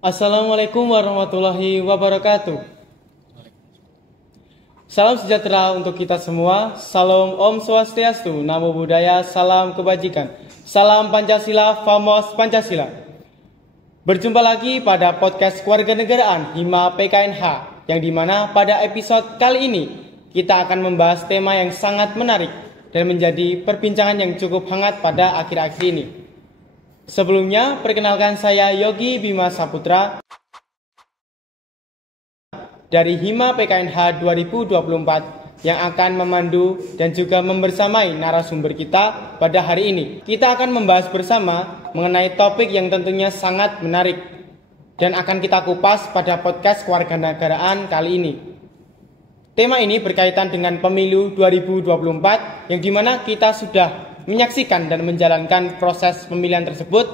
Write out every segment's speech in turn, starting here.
Assalamualaikum warahmatullahi wabarakatuh. Salam sejahtera untuk kita semua. Salam Om Swastiastu, Namo Buddhaya, salam kebajikan. Salam Pancasila, Famos Pancasila. Berjumpa lagi pada podcast Kewarganegaraan Hima PKNH, yang dimana pada episode kali ini kita akan membahas tema yang sangat menarik dan menjadi perbincangan yang cukup hangat pada akhir-akhir ini. Sebelumnya, perkenalkan saya Yogi Bima Saputra dari Hima PKNH 2024 yang akan memandu dan juga membersamai narasumber kita pada hari ini. Kita akan membahas bersama mengenai topik yang tentunya sangat menarik dan akan kita kupas pada podcast Kewarganegaraan kali ini. Tema ini berkaitan dengan pemilu 2024 yang dimana kita sudah menyaksikan dan menjalankan proses pemilihan tersebut.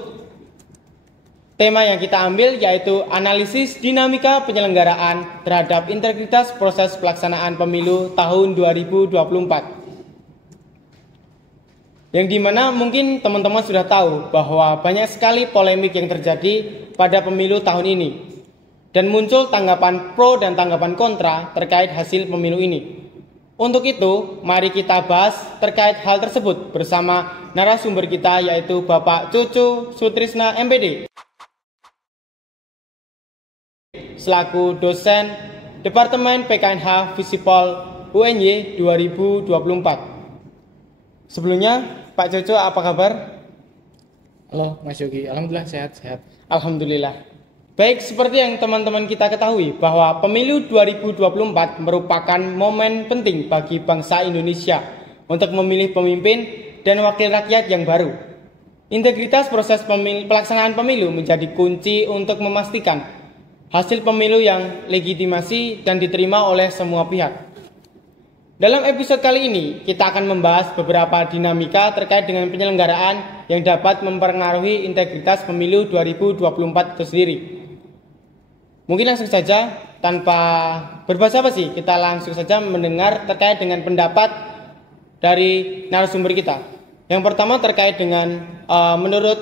Tema yang kita ambil yaitu analisis dinamika penyelenggaraan terhadap integritas proses pelaksanaan pemilu tahun 2024. Yang dimana mungkin teman-teman sudah tahu bahwa banyak sekali polemik yang terjadi pada pemilu tahun ini. Dan muncul tanggapan pro dan tanggapan kontra terkait hasil pemilu ini. Untuk itu, mari kita bahas terkait hal tersebut bersama narasumber kita yaitu Bapak Cucu Sutrisna MPD selaku dosen Departemen PKNH Visipol UNY 2024. Sebelumnya, Pak Cucu apa kabar? Halo Mas Yogi, alhamdulillah sehat-sehat. Alhamdulillah. Baik, seperti yang teman-teman kita ketahui bahwa pemilu 2024 merupakan momen penting bagi bangsa Indonesia untuk memilih pemimpin dan wakil rakyat yang baru. Integritas proses pelaksanaan pemilu menjadi kunci untuk memastikan hasil pemilu yang legitimasi dan diterima oleh semua pihak. Dalam episode kali ini, kita akan membahas beberapa dinamika terkait dengan penyelenggaraan yang dapat mempengaruhi integritas pemilu 2024 itu sendiri. Mungkin langsung saja, tanpa berbasa-basi, kita langsung saja mendengar terkait dengan pendapat dari narasumber kita. Yang pertama terkait dengan menurut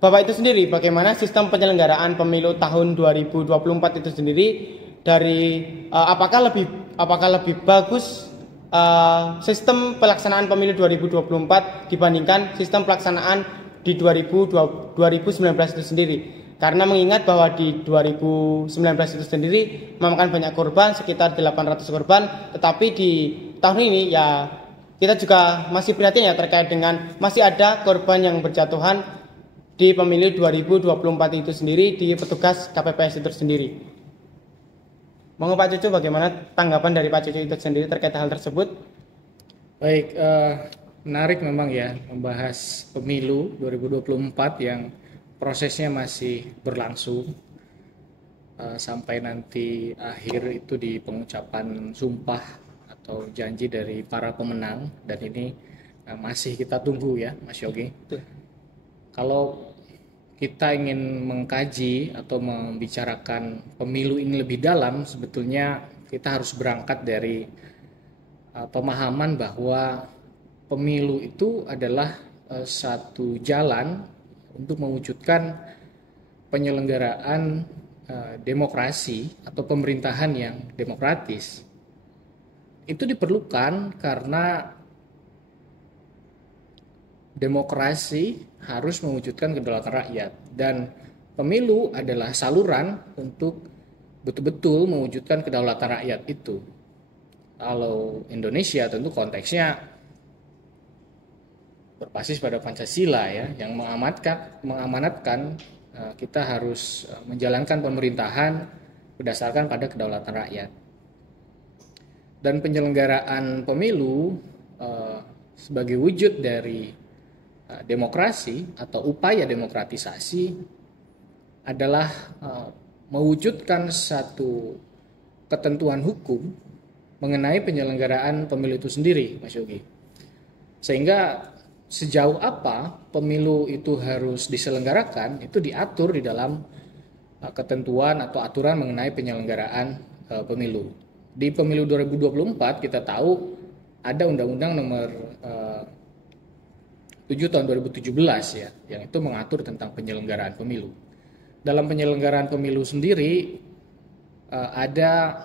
Bapak itu sendiri, bagaimana sistem penyelenggaraan pemilu tahun 2024 itu sendiri, dari apakah lebih bagus sistem pelaksanaan pemilu 2024 dibandingkan sistem pelaksanaan di 2019 itu sendiri. Karena mengingat bahwa di 2019 itu sendiri memakan banyak korban, sekitar 800 korban, tetapi di tahun ini ya kita juga masih prihatin ya terkait dengan masih ada korban yang berjatuhan di pemilu 2024 itu sendiri di petugas KPPS itu sendiri. Monggo Pak Cucu, bagaimana tanggapan dari Pak Cucu itu sendiri terkait hal tersebut? Baik, menarik memang ya membahas pemilu 2024 yang prosesnya masih berlangsung sampai nanti akhir itu di pengucapan sumpah atau janji dari para pemenang, dan ini masih kita tunggu ya Mas Yogi. Kalau kita ingin mengkaji atau membicarakan pemilu ini lebih dalam, sebetulnya kita harus berangkat dari pemahaman bahwa pemilu itu adalah satu jalan untuk mewujudkan penyelenggaraan demokrasi atau pemerintahan yang demokratis. Itu diperlukan karena demokrasi harus mewujudkan kedaulatan rakyat, dan pemilu adalah saluran untuk betul-betul mewujudkan kedaulatan rakyat itu. Kalau Indonesia tentu konteksnya berbasis pada Pancasila ya, yang mengamanatkan kita harus menjalankan pemerintahan berdasarkan pada kedaulatan rakyat. Dan penyelenggaraan pemilu sebagai wujud dari demokrasi atau upaya demokratisasi adalah mewujudkan satu ketentuan hukum mengenai penyelenggaraan pemilu itu sendiri, Mas Yogi. Sehingga sejauh apa pemilu itu harus diselenggarakan itu diatur di dalam ketentuan atau aturan mengenai penyelenggaraan pemilu. Di pemilu 2024 kita tahu ada Undang-Undang nomor 7 tahun 2017 ya, yang itu mengatur tentang penyelenggaraan pemilu. Dalam penyelenggaraan pemilu sendiri ada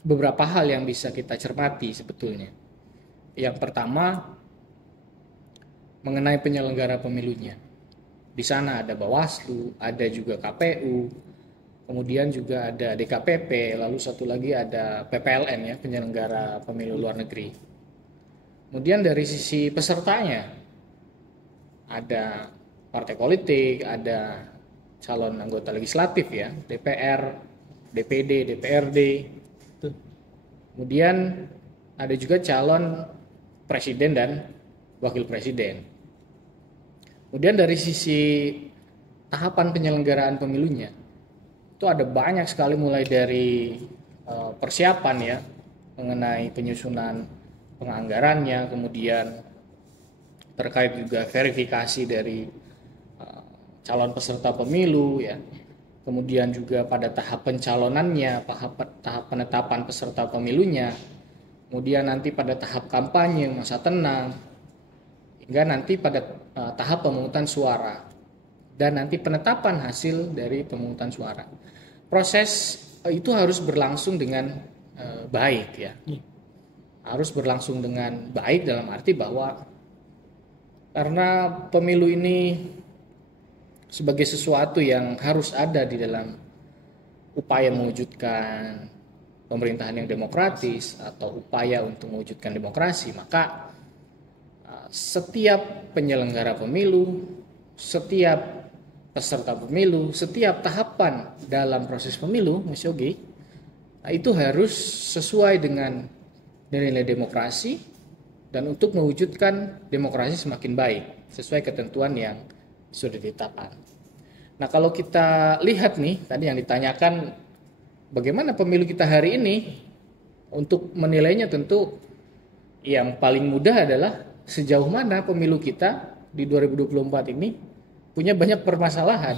beberapa hal yang bisa kita cermati sebetulnya. Yang pertama, mengenai penyelenggara pemilunya. Di sana ada Bawaslu, ada juga KPU, kemudian juga ada DKPP, lalu satu lagi ada PPLN ya, penyelenggara pemilu luar negeri. Kemudian dari sisi pesertanya, ada partai politik, ada calon anggota legislatif ya, DPR, DPD, DPRD. Kemudian ada juga calon presiden dan wakil presiden. Kemudian dari sisi tahapan penyelenggaraan pemilunya, itu ada banyak sekali mulai dari persiapan ya, mengenai penyusunan penganggarannya, kemudian terkait juga verifikasi dari calon peserta pemilu ya, kemudian juga pada tahap pencalonannya, tahap penetapan peserta pemilunya, kemudian nanti pada tahap kampanye, masa tenang, hingga nanti pada tahap pemungutan suara, dan nanti penetapan hasil dari pemungutan suara. Proses itu harus berlangsung dengan baik ya, harus berlangsung dengan baik dalam arti bahwa karena pemilu ini sebagai sesuatu yang harus ada di dalam upaya mewujudkan pemerintahan yang demokratis atau upaya untuk mewujudkan demokrasi, maka setiap penyelenggara pemilu, setiap peserta pemilu, setiap tahapan dalam proses pemilu, Mas Yogi, itu harus sesuai dengan nilai demokrasi dan untuk mewujudkan demokrasi semakin baik sesuai ketentuan yang sudah ditetapkan. Nah, kalau kita lihat nih, tadi yang ditanyakan bagaimana pemilu kita hari ini, untuk menilainya tentu yang paling mudah adalah sejauh mana pemilu kita di 2024 ini punya banyak permasalahan.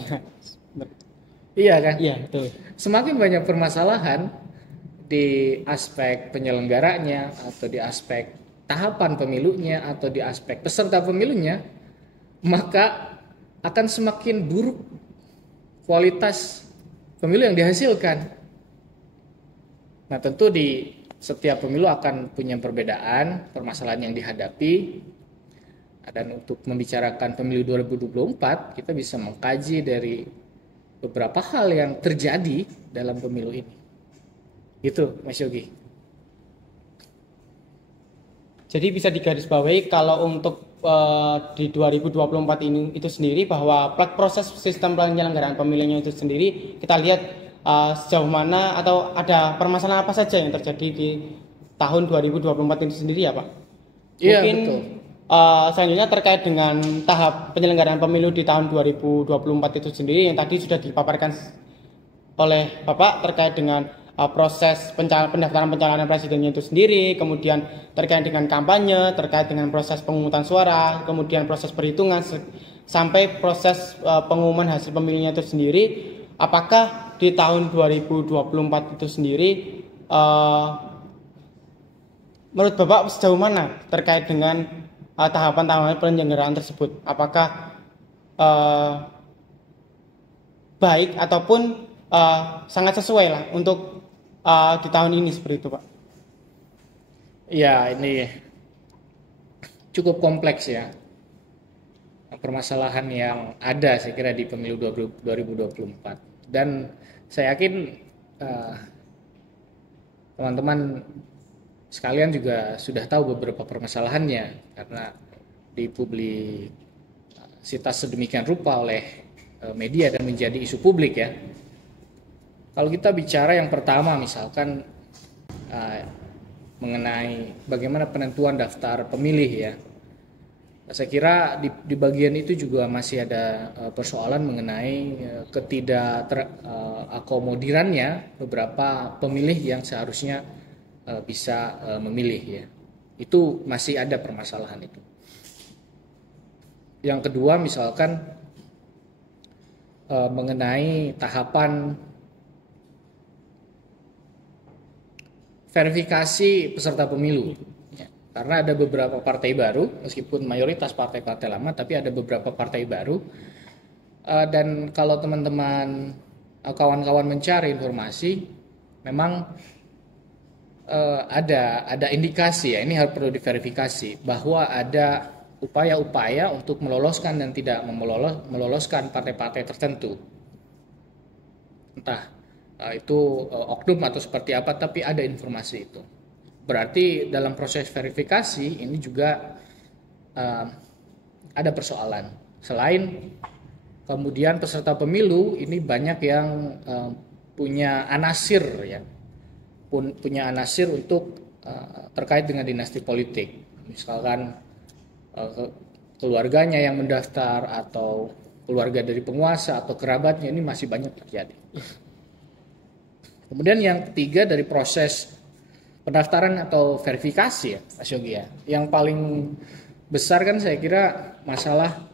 Iya kan? Iya, betul. Semakin banyak permasalahan di aspek penyelenggaranya atau di aspek tahapan pemilunya atau di aspek peserta pemilunya, maka akan semakin buruk kualitas pemilu yang dihasilkan. Nah, tentu di setiap pemilu akan punya perbedaan, permasalahan yang dihadapi. Dan untuk membicarakan pemilu 2024, kita bisa mengkaji dari beberapa hal yang terjadi dalam pemilu ini. Gitu, Mas Yogi. Jadi bisa digarisbawahi kalau untuk di 2024 ini itu sendiri, bahwa proses sistem penyelenggaraan pemilunya itu sendiri kita lihat sejauh mana atau ada permasalahan apa saja yang terjadi di tahun 2024 itu sendiri ya Pak? Iya, Mungkin betul. Selanjutnya terkait dengan tahap penyelenggaraan pemilu di tahun 2024 itu sendiri yang tadi sudah dipaparkan oleh Bapak terkait dengan proses pendaftaran pencalonan presidennya itu sendiri, kemudian terkait dengan kampanye, terkait dengan proses pemungutan suara, kemudian proses perhitungan sampai proses pengumuman hasil pemilihannya itu sendiri. Apakah di tahun 2024 itu sendiri menurut Bapak sejauh mana terkait dengan tahapan-tahapan penyelenggaraan tersebut? Apakah baik ataupun sangat sesuai lah untuk di tahun ini seperti itu Pak? Ya, ini cukup kompleks ya permasalahan yang ada saya kira di pemilu 2024, dan saya yakin teman-teman sekalian juga sudah tahu beberapa permasalahannya karena dipublisitas sedemikian rupa oleh media dan menjadi isu publik ya. Kalau kita bicara yang pertama misalkan mengenai bagaimana penentuan daftar pemilih ya, saya kira di bagian itu juga masih ada persoalan mengenai ketidakakomodirannya beberapa pemilih yang seharusnya bisa memilih ya. Itu masih ada permasalahan itu. Yang kedua misalkan mengenai tahapan verifikasi peserta pemilu. karena ada beberapa partai baru, meskipun mayoritas partai-partai lama, tapi ada beberapa partai baru. Dan kalau teman-teman kawan-kawan mencari informasi, memang ada indikasi ya, ini harus perlu diverifikasi bahwa ada upaya-upaya untuk meloloskan dan tidak meloloskan partai-partai tertentu. Entah itu oknum atau seperti apa, tapi ada informasi itu. Berarti dalam proses verifikasi ini juga ada persoalan. Selain kemudian peserta pemilu ini banyak yang punya anasir ya, punya anasir untuk terkait dengan dinasti politik. Misalkan keluarganya yang mendaftar atau keluarga dari penguasa atau kerabatnya, ini masih banyak terjadi. Kemudian yang ketiga dari proses pendaftaran atau verifikasi ya Mas Yogi ya, yang paling besar kan saya kira masalah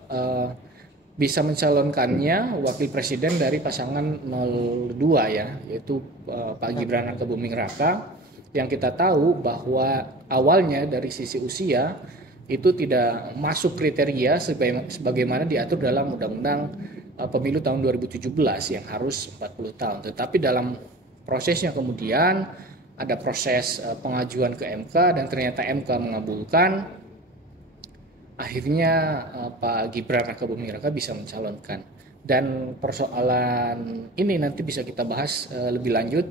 bisa mencalonkannya wakil presiden dari pasangan 02 ya, yaitu Pak Gibran Rakabuming Raka, yang kita tahu bahwa awalnya dari sisi usia itu tidak masuk kriteria sebagaimana diatur dalam Undang-Undang Pemilu tahun 2017 yang harus 40 tahun. Tetapi dalam prosesnya kemudian ada proses pengajuan ke MK dan ternyata MK mengabulkan. Akhirnya Pak Gibran Rakabuming Raka bisa mencalonkan. Dan persoalan ini nanti bisa kita bahas lebih lanjut.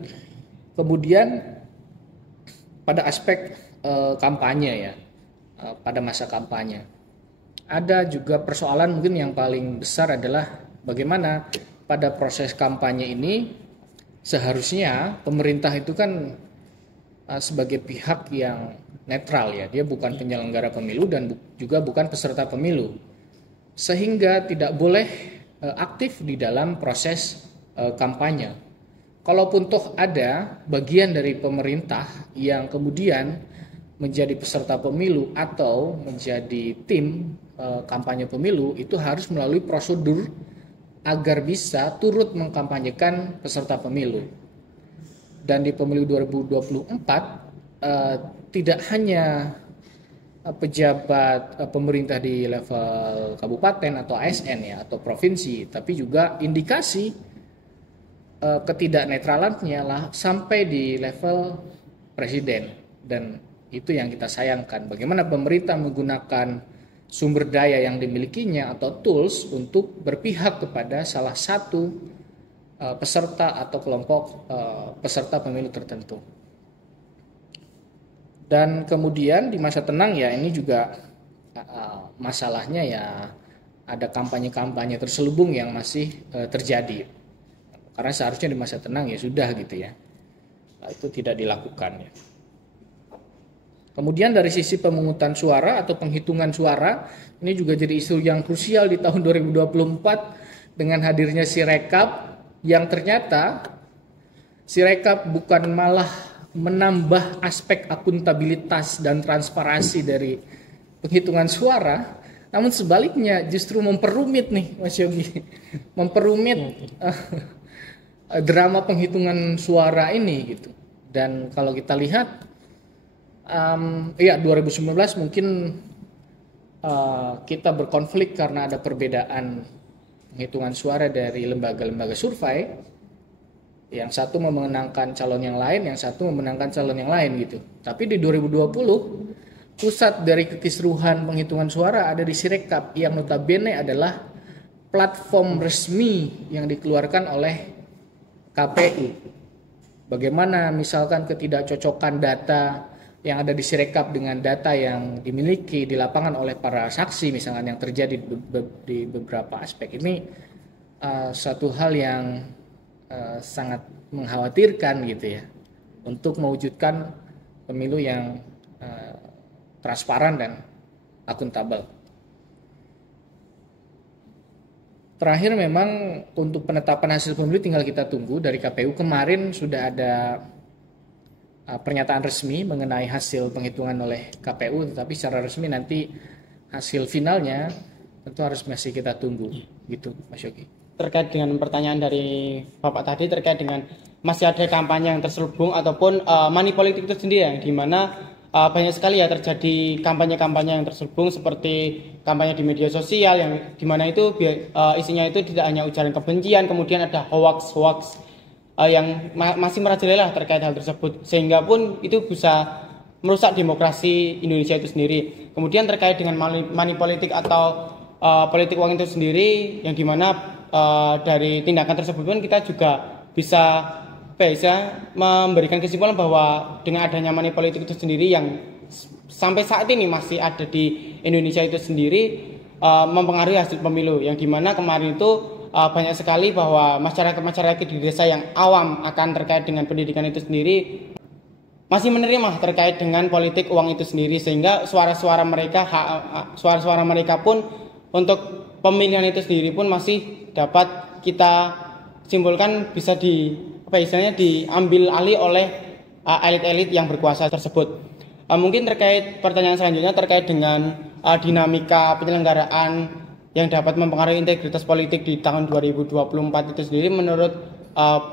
Kemudian pada aspek kampanye ya, pada masa kampanye, ada juga persoalan mungkin yang paling besar adalah bagaimana pada proses kampanye ini seharusnya pemerintah itu kan sebagai pihak yang netral ya, dia bukan penyelenggara pemilu dan juga bukan peserta pemilu, sehingga tidak boleh aktif di dalam proses kampanye. Kalaupun toh ada bagian dari pemerintah yang kemudian menjadi peserta pemilu atau menjadi tim kampanye pemilu, itu harus melalui prosedur agar bisa turut mengkampanyekan peserta pemilu. Dan di pemilu 2024 tidak hanya pejabat pemerintah di level kabupaten atau ASN ya atau provinsi, tapi juga indikasi ketidaknetralannya lah sampai di level presiden. Dan itu yang kita sayangkan, bagaimana pemerintah menggunakan sumber daya yang dimilikinya atau tools untuk berpihak kepada salah satu peserta atau kelompok peserta pemilu tertentu. Dan kemudian di masa tenang ya, ini juga masalahnya ya, ada kampanye-kampanye terselubung yang masih terjadi. Karena seharusnya di masa tenang ya sudah gitu ya, itu tidak dilakukan ya. Kemudian dari sisi pemungutan suara atau penghitungan suara, ini juga jadi isu yang krusial di tahun 2024 dengan hadirnya Sirekap, yang ternyata Sirekap bukan malah menambah aspek akuntabilitas dan transparansi dari penghitungan suara, namun sebaliknya justru memperumit nih Mas Yogi, memperumit drama penghitungan suara ini gitu. Dan kalau kita lihat 2019 mungkin kita berkonflik karena ada perbedaan penghitungan suara dari lembaga-lembaga survei. Yang satu memenangkan calon yang lain, yang satu memenangkan calon yang lain gitu. Tapi di 2020 pusat dari kekisruhan penghitungan suara ada di Sirekap, yang notabene adalah platform resmi yang dikeluarkan oleh KPU. Bagaimana misalkan ketidakcocokan data yang ada di Sirekap dengan data yang dimiliki di lapangan oleh para saksi misalkan yang terjadi di beberapa aspek ini, satu hal yang sangat mengkhawatirkan gitu ya, untuk mewujudkan pemilu yang transparan dan akuntabel. Terakhir memang untuk penetapan hasil pemilu tinggal kita tunggu dari KPU. Kemarin sudah ada pernyataan resmi mengenai hasil penghitungan oleh KPU, tetapi secara resmi nanti hasil finalnya tentu harus masih kita tunggu gitu Mas Yogi. Terkait dengan pertanyaan dari Bapak tadi terkait dengan masih ada kampanye yang terselubung ataupun money politik itu sendiri, yang dimana banyak sekali ya terjadi kampanye-kampanye yang terselubung seperti kampanye di media sosial yang dimana itu isinya itu tidak hanya ujaran kebencian, kemudian ada hoax-hoax yang masih merajalela terkait hal tersebut, sehingga pun itu bisa merusak demokrasi Indonesia itu sendiri. Kemudian terkait dengan money politik atau politik uang itu sendiri, yang dimana dari tindakan tersebut pun kita juga bisa memberikan kesimpulan bahwa dengan adanya money politik itu sendiri yang sampai saat ini masih ada di Indonesia itu sendiri mempengaruhi hasil pemilu, yang dimana kemarin itu banyak sekali bahwa masyarakat di desa yang awam akan terkait dengan pendidikan itu sendiri masih menerima terkait dengan politik uang itu sendiri, sehingga suara-suara mereka pun untuk pemilihan itu sendiri pun masih dapat kita simpulkan bisa diambil alih oleh elit-elit yang berkuasa tersebut. Mungkin terkait pertanyaan selanjutnya terkait dengan dinamika penyelenggaraan yang dapat mempengaruhi integritas politik di tahun 2024 itu sendiri, menurut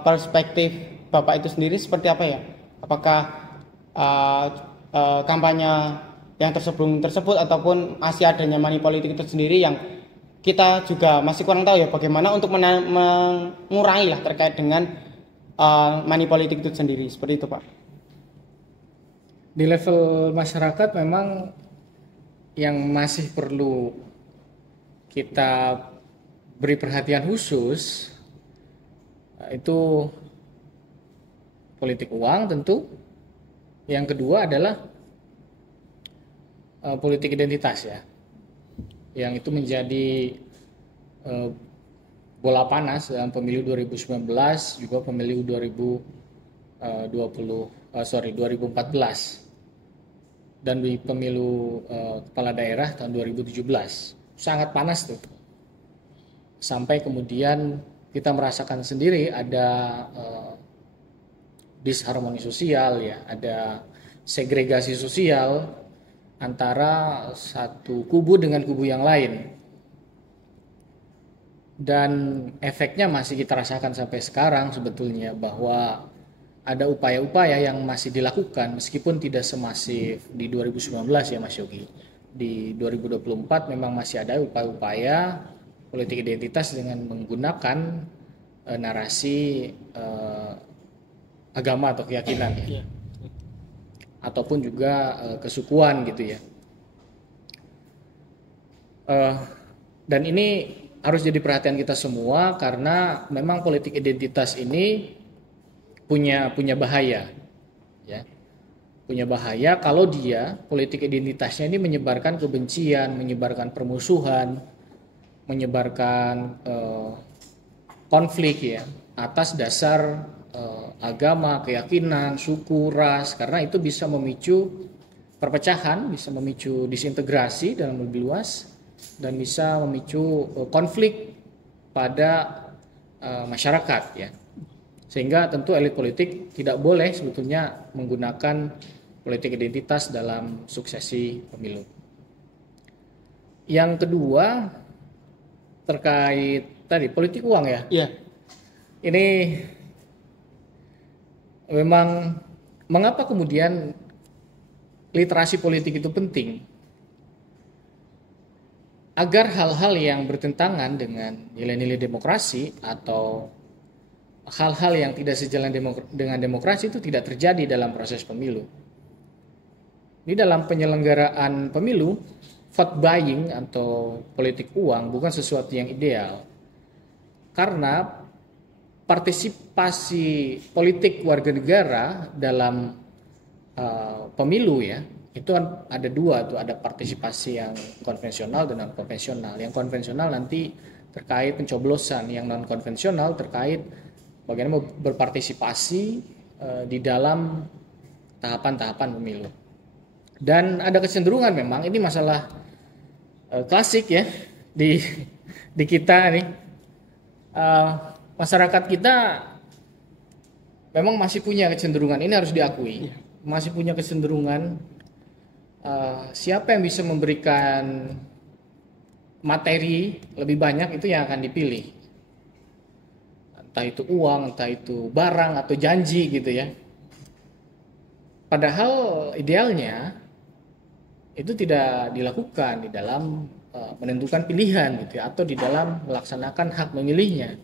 perspektif Bapak itu sendiri seperti apa ya? Apakah kampanye yang tersebut ataupun masih adanya money politik itu sendiri yang kita juga masih kurang tahu ya bagaimana untuk mengurangi lah terkait dengan money politik itu sendiri, seperti itu Pak. Di level masyarakat memang yang masih perlu kita beri perhatian khusus itu politik uang tentu. Yang kedua adalah politik identitas ya, yang itu menjadi bola panas dalam pemilu 2019 juga pemilu 2014 dan di pemilu kepala daerah tahun 2017 sangat panas tuh, sampai kemudian kita merasakan sendiri ada disharmoni sosial ya, ada segregasi sosial antara satu kubu dengan kubu yang lain. Dan efeknya masih kita rasakan sampai sekarang sebetulnya, bahwa ada upaya-upaya yang masih dilakukan meskipun tidak semasif di 2019 ya Mas Yogi. Di 2024 memang masih ada upaya-upaya politik identitas dengan menggunakan narasi agama atau keyakinan ya. Ataupun juga kesukuan gitu ya. Dan ini harus jadi perhatian kita semua, karena memang politik identitas ini punya bahaya ya. Punya bahaya kalau dia politik identitasnya ini menyebarkan kebencian, menyebarkan permusuhan, menyebarkan konflik ya atas dasar agama, keyakinan, suku, ras, karena itu bisa memicu perpecahan, bisa memicu disintegrasi dalam lebih luas, dan bisa memicu konflik pada masyarakat ya. Sehingga tentu elit politik tidak boleh sebetulnya menggunakan politik identitas dalam suksesi pemilu. Yang kedua terkait tadi politik uang ya. Iya. Ini memang mengapa kemudian literasi politik itu penting? Agar hal-hal yang bertentangan dengan nilai-nilai demokrasi atau hal-hal yang tidak sejalan dengan demokrasi itu tidak terjadi dalam proses pemilu. Di dalam penyelenggaraan pemilu, vote buying atau politik uang bukan sesuatu yang ideal. Karena partisipasi politik warga negara dalam pemilu ya, itu kan ada dua tuh, ada partisipasi yang konvensional dan non konvensional. Yang konvensional nanti terkait pencoblosan, yang non konvensional terkait bagaimana berpartisipasi di dalam tahapan-tahapan pemilu. Dan ada kecenderungan memang ini masalah klasik ya di kita nih, masyarakat kita memang masih punya kecenderungan, ini harus diakui, masih punya kecenderungan siapa yang bisa memberikan materi lebih banyak itu yang akan dipilih, entah itu uang, entah itu barang atau janji gitu ya. Padahal idealnya itu tidak dilakukan di dalam menentukan pilihan gitu ya, atau di dalam melaksanakan hak memilihnya.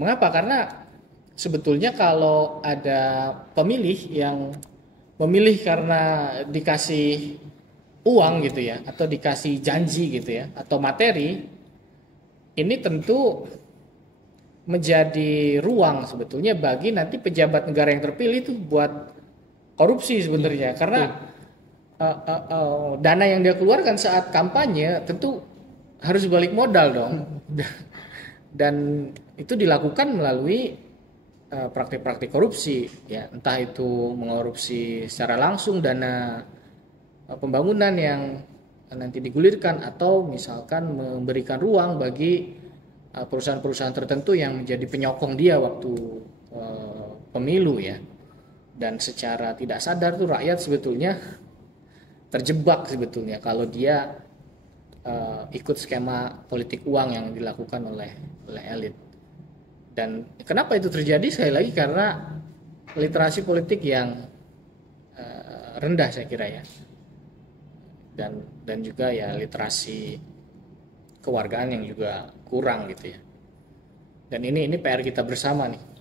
Mengapa? Karena sebetulnya kalau ada pemilih yang memilih karena dikasih uang gitu ya, atau dikasih janji gitu ya, atau materi, ini tentu menjadi ruang sebetulnya bagi nanti pejabat negara yang terpilih itu buat korupsi sebenarnya, karena dana yang dia keluarkan saat kampanye tentu harus balik modal dong. Dan itu dilakukan melalui praktik-praktik korupsi ya, entah itu mengkorupsi secara langsung dana pembangunan yang nanti digulirkan, atau misalkan memberikan ruang bagi perusahaan-perusahaan tertentu yang menjadi penyokong dia waktu pemilu ya. Dan secara tidak sadar tuh rakyat sebetulnya terjebak sebetulnya kalau dia ikut skema politik uang yang dilakukan oleh elit. Dan kenapa itu terjadi? Sekali lagi karena literasi politik yang rendah saya kira ya, dan juga ya literasi kewargaan yang juga kurang gitu ya. Dan ini PR kita bersama nih.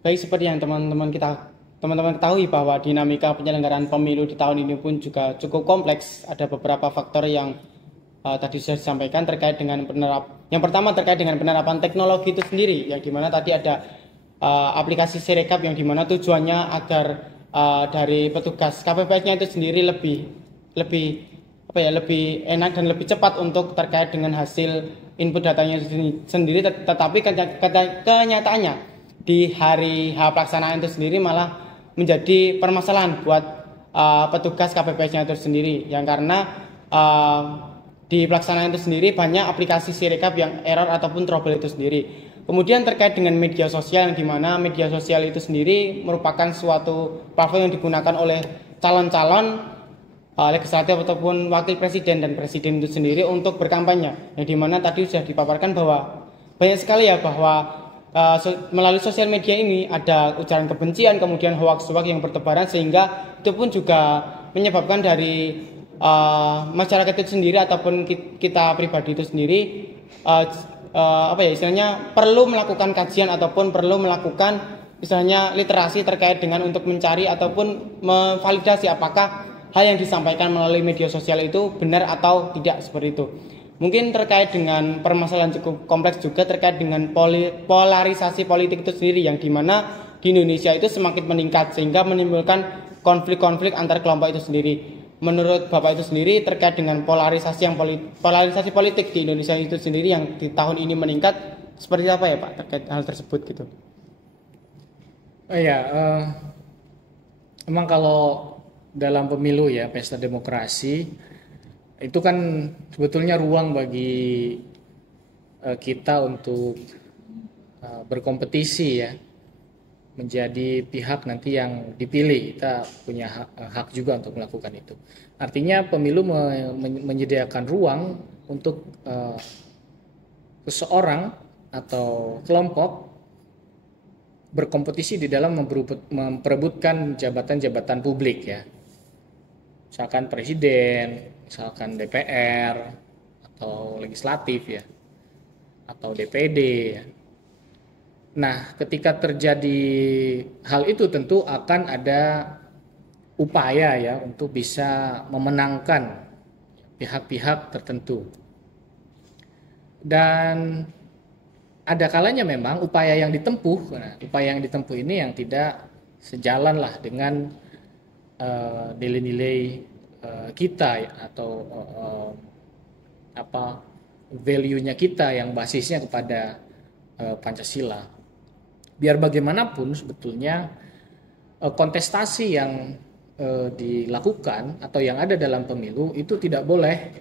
Baik, seperti yang teman-teman ketahui bahwa dinamika penyelenggaraan pemilu di tahun ini pun juga cukup kompleks. Ada beberapa faktor yang tadi sudah disampaikan terkait dengan yang pertama terkait dengan penerapan teknologi itu sendiri, yang dimana tadi ada aplikasi Sirekap yang dimana tujuannya agar dari petugas KPPS-nya itu sendiri lebih enak dan lebih cepat untuk terkait dengan hasil input datanya sendiri. Tetapi kenyataannya di hari H pelaksanaan itu sendiri malah menjadi permasalahan buat petugas KPPS-nya itu sendiri, yang karena di pelaksanaan itu sendiri banyak aplikasi Sirekap yang error ataupun trouble itu sendiri. Kemudian terkait dengan media sosial, yang dimana media sosial itu sendiri merupakan suatu platform yang digunakan oleh calon-calon legislatif ataupun wakil presiden dan presiden itu sendiri untuk berkampanye, yang dimana tadi sudah dipaparkan bahwa banyak sekali ya bahwa melalui sosial media ini ada ujaran kebencian, kemudian hoax-hoax yang bertebaran, sehingga itu pun juga menyebabkan dari masyarakat itu sendiri ataupun kita pribadi itu sendiri istilahnya perlu melakukan kajian ataupun perlu melakukan istilahnya literasi terkait dengan untuk mencari ataupun memvalidasi apakah hal yang disampaikan melalui media sosial itu benar atau tidak, seperti itu. Mungkin terkait dengan permasalahan cukup kompleks juga terkait dengan polarisasi politik itu sendiri, yang dimana di Indonesia itu semakin meningkat sehingga menimbulkan konflik-konflik antar kelompok itu sendiri. Menurut Bapak itu sendiri terkait dengan polarisasi politik di Indonesia itu sendiri yang di tahun ini meningkat, seperti apa ya Pak terkait hal tersebut gitu? Emang kalau dalam pemilu ya, pesta demokrasi itu kan sebetulnya ruang bagi kita untuk berkompetisi ya, menjadi pihak nanti yang dipilih. Kita punya hak juga untuk melakukan itu. Artinya pemilu menyediakan ruang untuk seseorang atau kelompok berkompetisi di dalam memperebutkan jabatan-jabatan publik ya. Misalkan presiden, misalkan DPR atau legislatif ya, atau DPD ya. Nah, ketika terjadi hal itu tentu akan ada upaya ya untuk bisa memenangkan pihak-pihak tertentu. Dan ada kalanya memang upaya yang ditempuh ini yang tidak sejalan lah dengan nilai-nilai kita ya, atau value-nya kita yang basisnya kepada Pancasila. Biar bagaimanapun sebetulnya kontestasi yang dilakukan atau yang ada dalam pemilu itu tidak boleh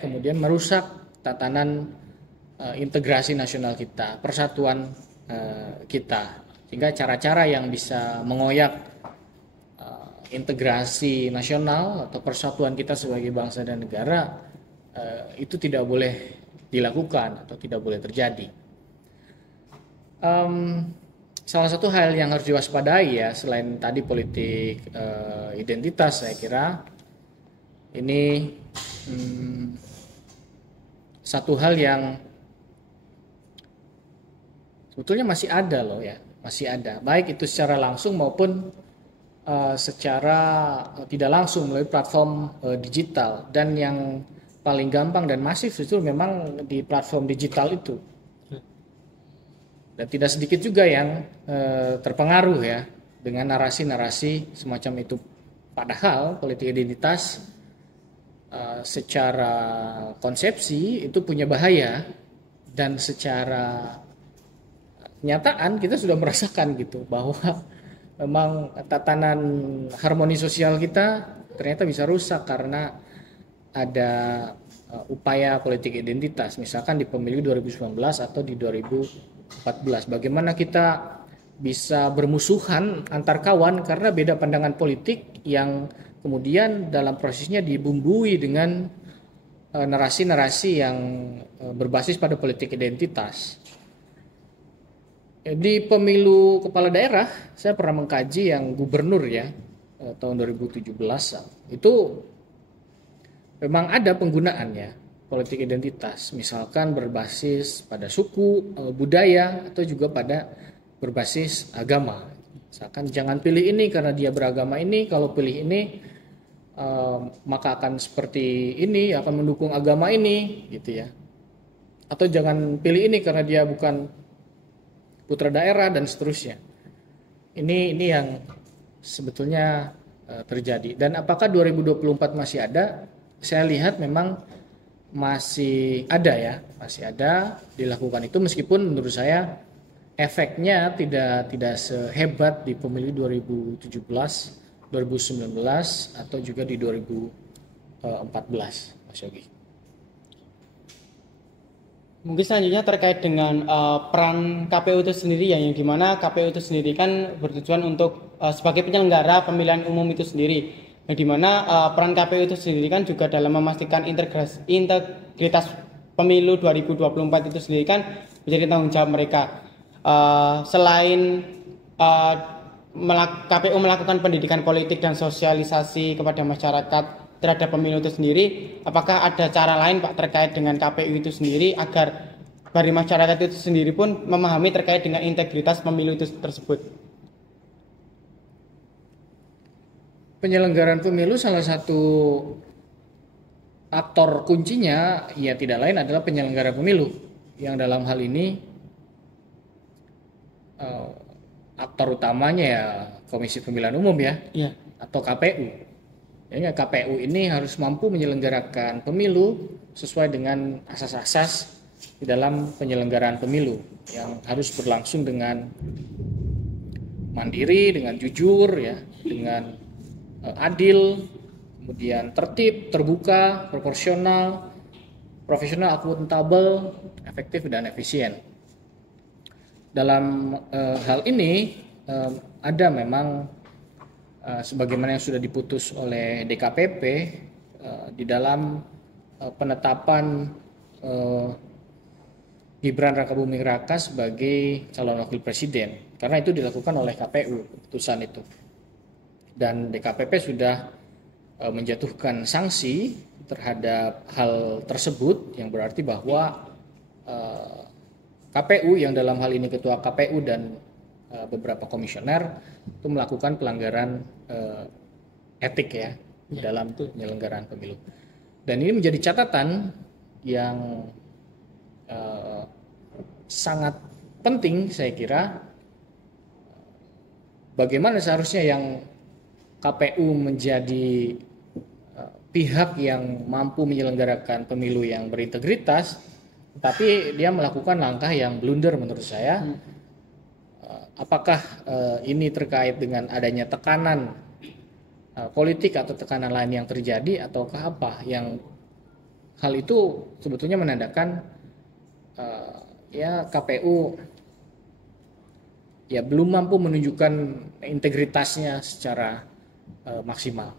kemudian merusak tatanan integrasi nasional kita, persatuan kita, sehingga cara-cara yang bisa mengoyak integrasi nasional atau persatuan kita sebagai bangsa dan negara itu tidak boleh dilakukan atau tidak boleh terjadi. Salah satu hal yang harus diwaspadai ya, selain tadi politik identitas, saya kira ini satu hal yang sebetulnya masih ada loh ya, masih ada, baik itu secara langsung maupun secara tidak langsung melalui platform digital, dan yang paling gampang dan masif itu memang di platform digital itu. Dan tidak sedikit juga yang terpengaruh ya dengan narasi-narasi semacam itu. Padahal politik identitas secara konsepsi itu punya bahaya, dan secara kenyataan kita sudah merasakan gitu bahwa memang tatanan harmoni sosial kita ternyata bisa rusak karena ada upaya politik identitas, misalkan di pemilu 2019 atau di 2014. Bagaimana kita bisa bermusuhan antar kawan karena beda pandangan politik yang kemudian dalam prosesnya dibumbui dengan narasi-narasi yang berbasis pada politik identitas. Di pemilu kepala daerah, saya pernah mengkaji yang gubernur ya, tahun 2017. Itu memang ada penggunaannya politik identitas, misalkan berbasis pada suku, budaya, atau juga pada berbasis agama. Misalkan jangan pilih ini karena dia beragama ini, kalau pilih ini maka akan seperti ini, akan mendukung agama ini, gitu ya. Atau jangan pilih ini karena dia bukan putra daerah dan seterusnya. Ini yang sebetulnya terjadi. Dan apakah 2024 masih ada? Saya lihat memang masih ada ya, masih ada dilakukan itu, meskipun menurut saya efeknya tidak sehebat di pemilu 2017, 2019 atau juga di 2014, Mas Yogi. Mungkin selanjutnya terkait dengan peran KPU itu sendiri ya, yang dimana KPU itu sendiri kan bertujuan untuk sebagai penyelenggara pemilihan umum itu sendiri, yang dimana peran KPU itu sendiri kan juga dalam memastikan integritas pemilu 2024 itu sendiri kan menjadi tanggung jawab mereka. Selain KPU melakukan pendidikan politik dan sosialisasi kepada masyarakat terhadap pemilu itu sendiri, apakah ada cara lain Pak terkait dengan KPU itu sendiri agar dari masyarakat itu sendiri pun memahami terkait dengan integritas pemilu itu tersebut? Penyelenggaraan pemilu salah satu aktor kuncinya ya tidak lain adalah penyelenggara pemilu, yang dalam hal ini aktor utamanya ya Komisi Pemilihan Umum ya, atau KPU. Ya, KPU ini harus mampu menyelenggarakan pemilu sesuai dengan asas-asas di dalam penyelenggaraan pemilu yang harus berlangsung dengan mandiri, dengan jujur, ya, dengan adil, kemudian tertib, terbuka, proporsional, profesional, akuntabel, efektif dan efisien. Dalam hal ini ada memang sebagaimana yang sudah diputus oleh DKPP di dalam penetapan Gibran Rakabuming Raka sebagai calon wakil presiden, karena itu dilakukan oleh KPU keputusan itu, dan DKPP sudah menjatuhkan sanksi terhadap hal tersebut, yang berarti bahwa KPU yang dalam hal ini ketua KPU dan beberapa komisioner itu melakukan pelanggaran etik ya dalam penyelenggaraan pemilu. Dan ini menjadi catatan yang sangat penting, saya kira, bagaimana seharusnya yang KPU menjadi pihak yang mampu menyelenggarakan pemilu yang berintegritas, tapi dia melakukan langkah yang blunder menurut saya. Apakah ini terkait dengan adanya tekanan politik atau tekanan lain yang terjadi, ataukah apa yang hal itu sebetulnya menandakan ya KPU ya belum mampu menunjukkan integritasnya secara maksimal.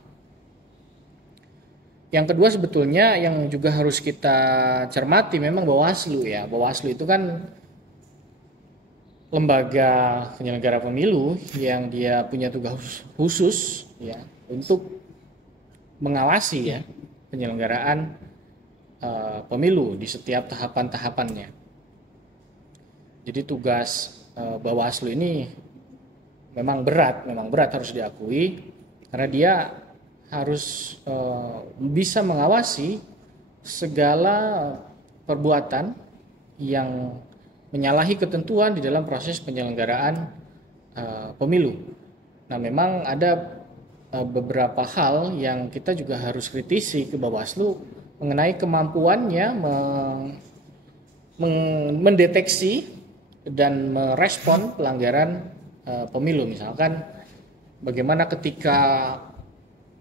Yang kedua sebetulnya yang juga harus kita cermati memang Bawaslu ya. Bawaslu itu kan lembaga penyelenggara pemilu yang dia punya tugas khusus ya untuk mengawasi ya penyelenggaraan pemilu di setiap tahapan-tahapannya. Jadi tugas Bawaslu ini memang berat harus diakui karena dia harus bisa mengawasi segala perbuatan yang menyalahi ketentuan di dalam proses penyelenggaraan pemilu. Nah, memang ada beberapa hal yang kita juga harus kritisi ke Bawaslu mengenai kemampuannya mendeteksi dan merespon pelanggaran pemilu. Misalkan bagaimana ketika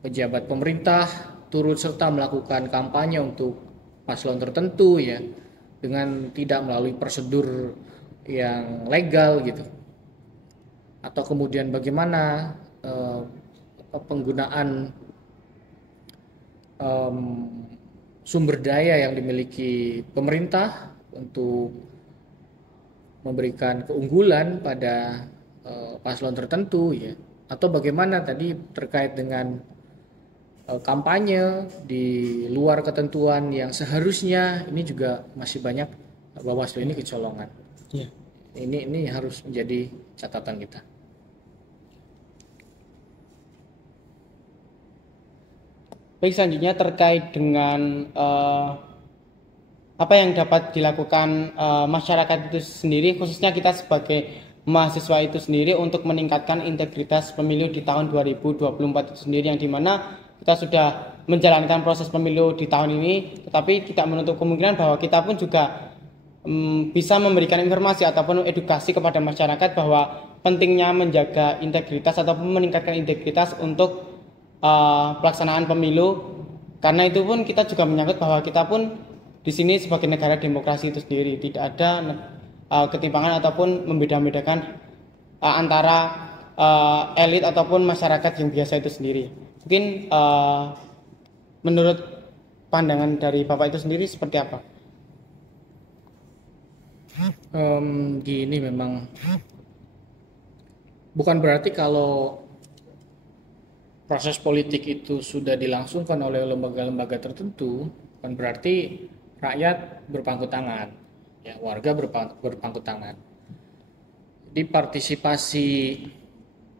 pejabat pemerintah turut serta melakukan kampanye untuk paslon tertentu ya dengan tidak melalui prosedur yang legal gitu, atau kemudian bagaimana penggunaan sumber daya yang dimiliki pemerintah untuk memberikan keunggulan pada paslon tertentu ya, atau bagaimana tadi terkait dengan kampanye di luar ketentuan yang seharusnya, ini juga masih banyak Bawaslu ini kecolongan. Ya. Ini harus menjadi catatan kita. Baik, selanjutnya terkait dengan apa yang dapat dilakukan masyarakat itu sendiri, khususnya kita sebagai mahasiswa itu sendiri untuk meningkatkan integritas pemilu di tahun 2024 itu sendiri, yang dimana kita sudah menjalankan proses pemilu di tahun ini, tetapi tidak menutup kemungkinan bahwa kita pun juga bisa memberikan informasi ataupun edukasi kepada masyarakat bahwa pentingnya menjaga integritas ataupun meningkatkan integritas untuk pelaksanaan pemilu, karena itu pun kita juga menyangkut bahwa kita pun di sini sebagai negara demokrasi itu sendiri tidak ada ketimpangan ataupun membeda-bedakan antara elit ataupun masyarakat yang biasa itu sendiri. Mungkin menurut pandangan dari Bapak itu sendiri seperti apa? Gini, memang bukan berarti kalau proses politik itu sudah dilangsungkan oleh lembaga-lembaga tertentu, bukan berarti rakyat berpangku tangan, ya, warga berpangku tangan. Di partisipasi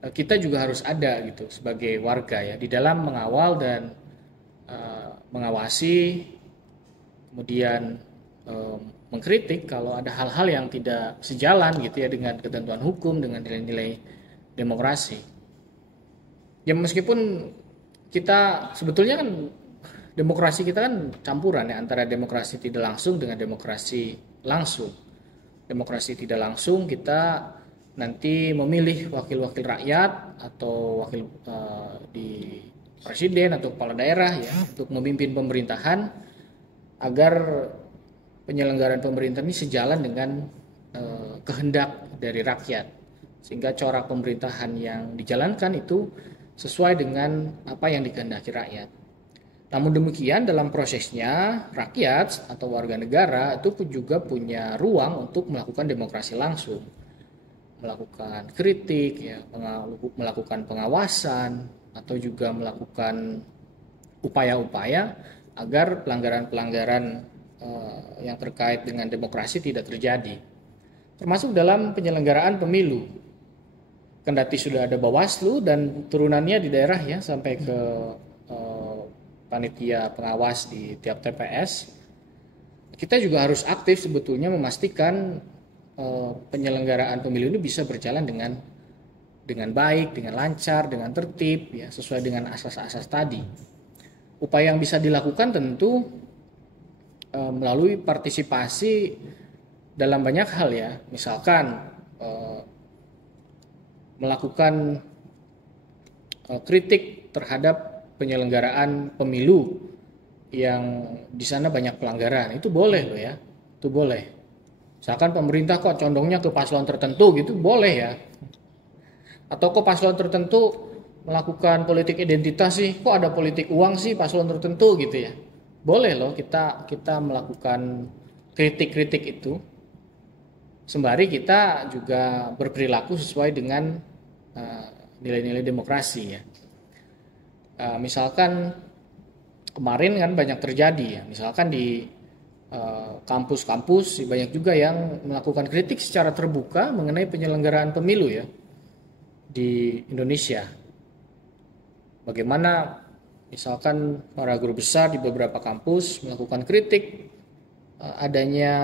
kita juga harus ada gitu sebagai warga ya di dalam mengawal dan mengawasi, kemudian mengkritik kalau ada hal-hal yang tidak sejalan gitu ya dengan ketentuan hukum, dengan nilai-nilai demokrasi. Ya meskipun kita sebetulnya kan demokrasi kita kan campuran ya antara demokrasi tidak langsung dengan demokrasi langsung. Demokrasi tidak langsung kita nanti memilih wakil-wakil rakyat atau wakil di presiden atau kepala daerah ya untuk memimpin pemerintahan agar penyelenggaraan pemerintahan ini sejalan dengan kehendak dari rakyat, sehingga corak pemerintahan yang dijalankan itu sesuai dengan apa yang dikehendaki rakyat. Namun demikian dalam prosesnya rakyat atau warga negara itu juga punya ruang untuk melakukan demokrasi langsung, melakukan kritik ya, melakukan pengawasan atau juga melakukan upaya-upaya agar pelanggaran-pelanggaran yang terkait dengan demokrasi tidak terjadi, termasuk dalam penyelenggaraan pemilu. Kendati sudah ada Bawaslu dan turunannya di daerah ya sampai ke panitia pengawas di tiap TPS, kita juga harus aktif sebetulnya memastikan penyelenggaraan pemilu ini bisa berjalan dengan baik, dengan lancar, dengan tertib ya, sesuai dengan asas-asas tadi. Upaya yang bisa dilakukan tentu melalui partisipasi dalam banyak hal ya, misalkan melakukan kritik terhadap penyelenggaraan pemilu yang di sana banyak pelanggaran, itu boleh loh ya, itu boleh. Misalkan pemerintah kok condongnya ke paslon tertentu gitu, boleh ya. Atau kok paslon tertentu melakukan politik identitas sih? Kok ada politik uang sih paslon tertentu gitu ya? Boleh loh kita melakukan kritik-kritik itu. Sembari kita juga berperilaku sesuai dengan nilai-nilai demokrasi ya. Misalkan kemarin kan banyak terjadi ya. Misalkan di kampus-kampus banyak juga yang melakukan kritik secara terbuka mengenai penyelenggaraan pemilu ya di Indonesia. Bagaimana misalkan para guru besar di beberapa kampus melakukan kritik adanya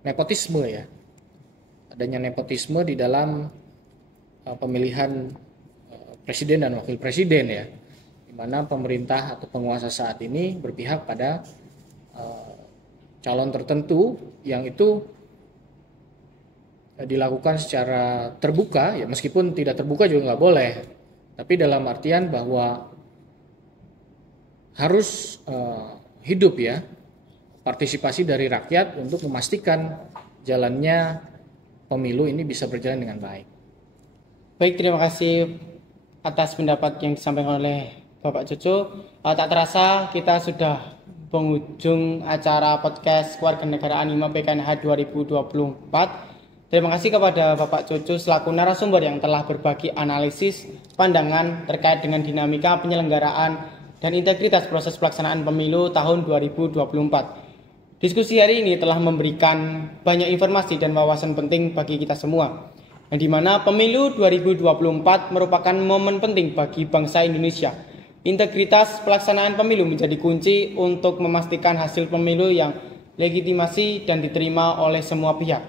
nepotisme ya. Adanya nepotisme di dalam pemilihan presiden dan wakil presiden ya. Di mana pemerintah atau penguasa saat ini berpihak pada calon tertentu yang itu dilakukan secara terbuka ya, meskipun tidak terbuka juga nggak boleh, tapi dalam artian bahwa harus hidup ya partisipasi dari rakyat untuk memastikan jalannya pemilu ini bisa berjalan dengan baik. Baik, terima kasih atas pendapat yang disampaikan oleh Bapak Cucu. Tak terasa kita sudah penghujung acara podcast Kewarganegaraan Hima PKNH 2024. Terima kasih kepada Bapak Cucu selaku narasumber yang telah berbagi analisis pandangan terkait dengan dinamika penyelenggaraan dan integritas proses pelaksanaan pemilu tahun 2024. Diskusi hari ini telah memberikan banyak informasi dan wawasan penting bagi kita semua, yang dimana pemilu 2024 merupakan momen penting bagi bangsa Indonesia. Integritas pelaksanaan pemilu menjadi kunci untuk memastikan hasil pemilu yang legitimasi dan diterima oleh semua pihak.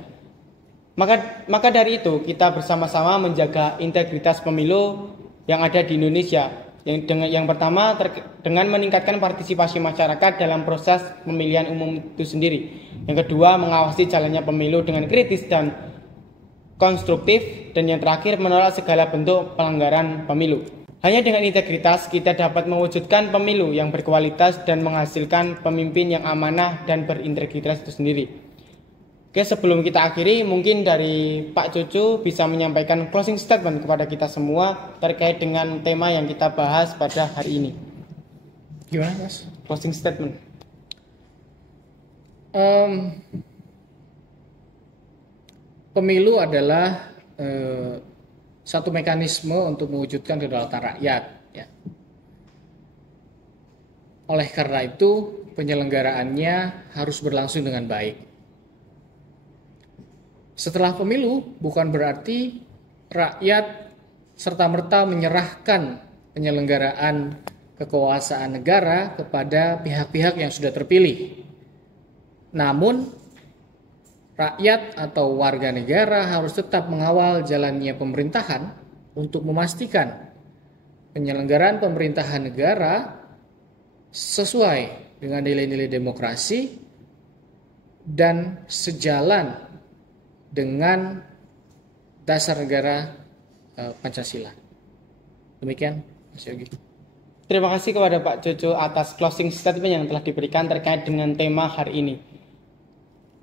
Maka dari itu kita bersama-sama menjaga integritas pemilu yang ada di Indonesia. Yang pertama dengan meningkatkan partisipasi masyarakat dalam proses pemilihan umum itu sendiri. Yang kedua mengawasi jalannya pemilu dengan kritis dan konstruktif. Dan yang terakhir menolak segala bentuk pelanggaran pemilu. Hanya dengan integritas kita dapat mewujudkan pemilu yang berkualitas dan menghasilkan pemimpin yang amanah dan berintegritas itu sendiri. Oke, sebelum kita akhiri, mungkin dari Pak Cucu bisa menyampaikan closing statement kepada kita semua terkait dengan tema yang kita bahas pada hari ini. Gimana, Mas? Closing statement. Pemilu adalah satu mekanisme untuk mewujudkan kedaulatan rakyat. Ya. Oleh karena itu, penyelenggaraannya harus berlangsung dengan baik. Setelah pemilu bukan berarti rakyat serta-merta menyerahkan penyelenggaraan kekuasaan negara kepada pihak-pihak yang sudah terpilih. Namun, rakyat atau warga negara harus tetap mengawal jalannya pemerintahan untuk memastikan penyelenggaraan pemerintahan negara sesuai dengan nilai-nilai demokrasi dan sejalan dengan dasar negara Pancasila. Demikian, Mas Yogi. Terima kasih kepada Pak Cucu atas closing statement yang telah diberikan terkait dengan tema hari ini.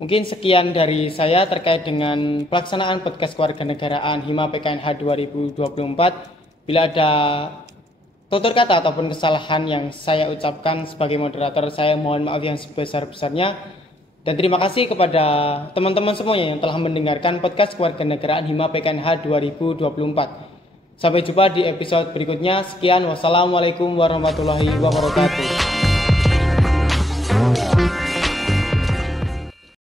Mungkin sekian dari saya terkait dengan pelaksanaan podcast Kewarganegaraan Hima PKNH 2024. Bila ada tutur kata ataupun kesalahan yang saya ucapkan sebagai moderator, saya mohon maaf yang sebesar-besarnya. Dan terima kasih kepada teman-teman semuanya yang telah mendengarkan podcast Kewarganegaraan Hima PKNH 2024. Sampai jumpa di episode berikutnya. Sekian, wassalamualaikum warahmatullahi wabarakatuh.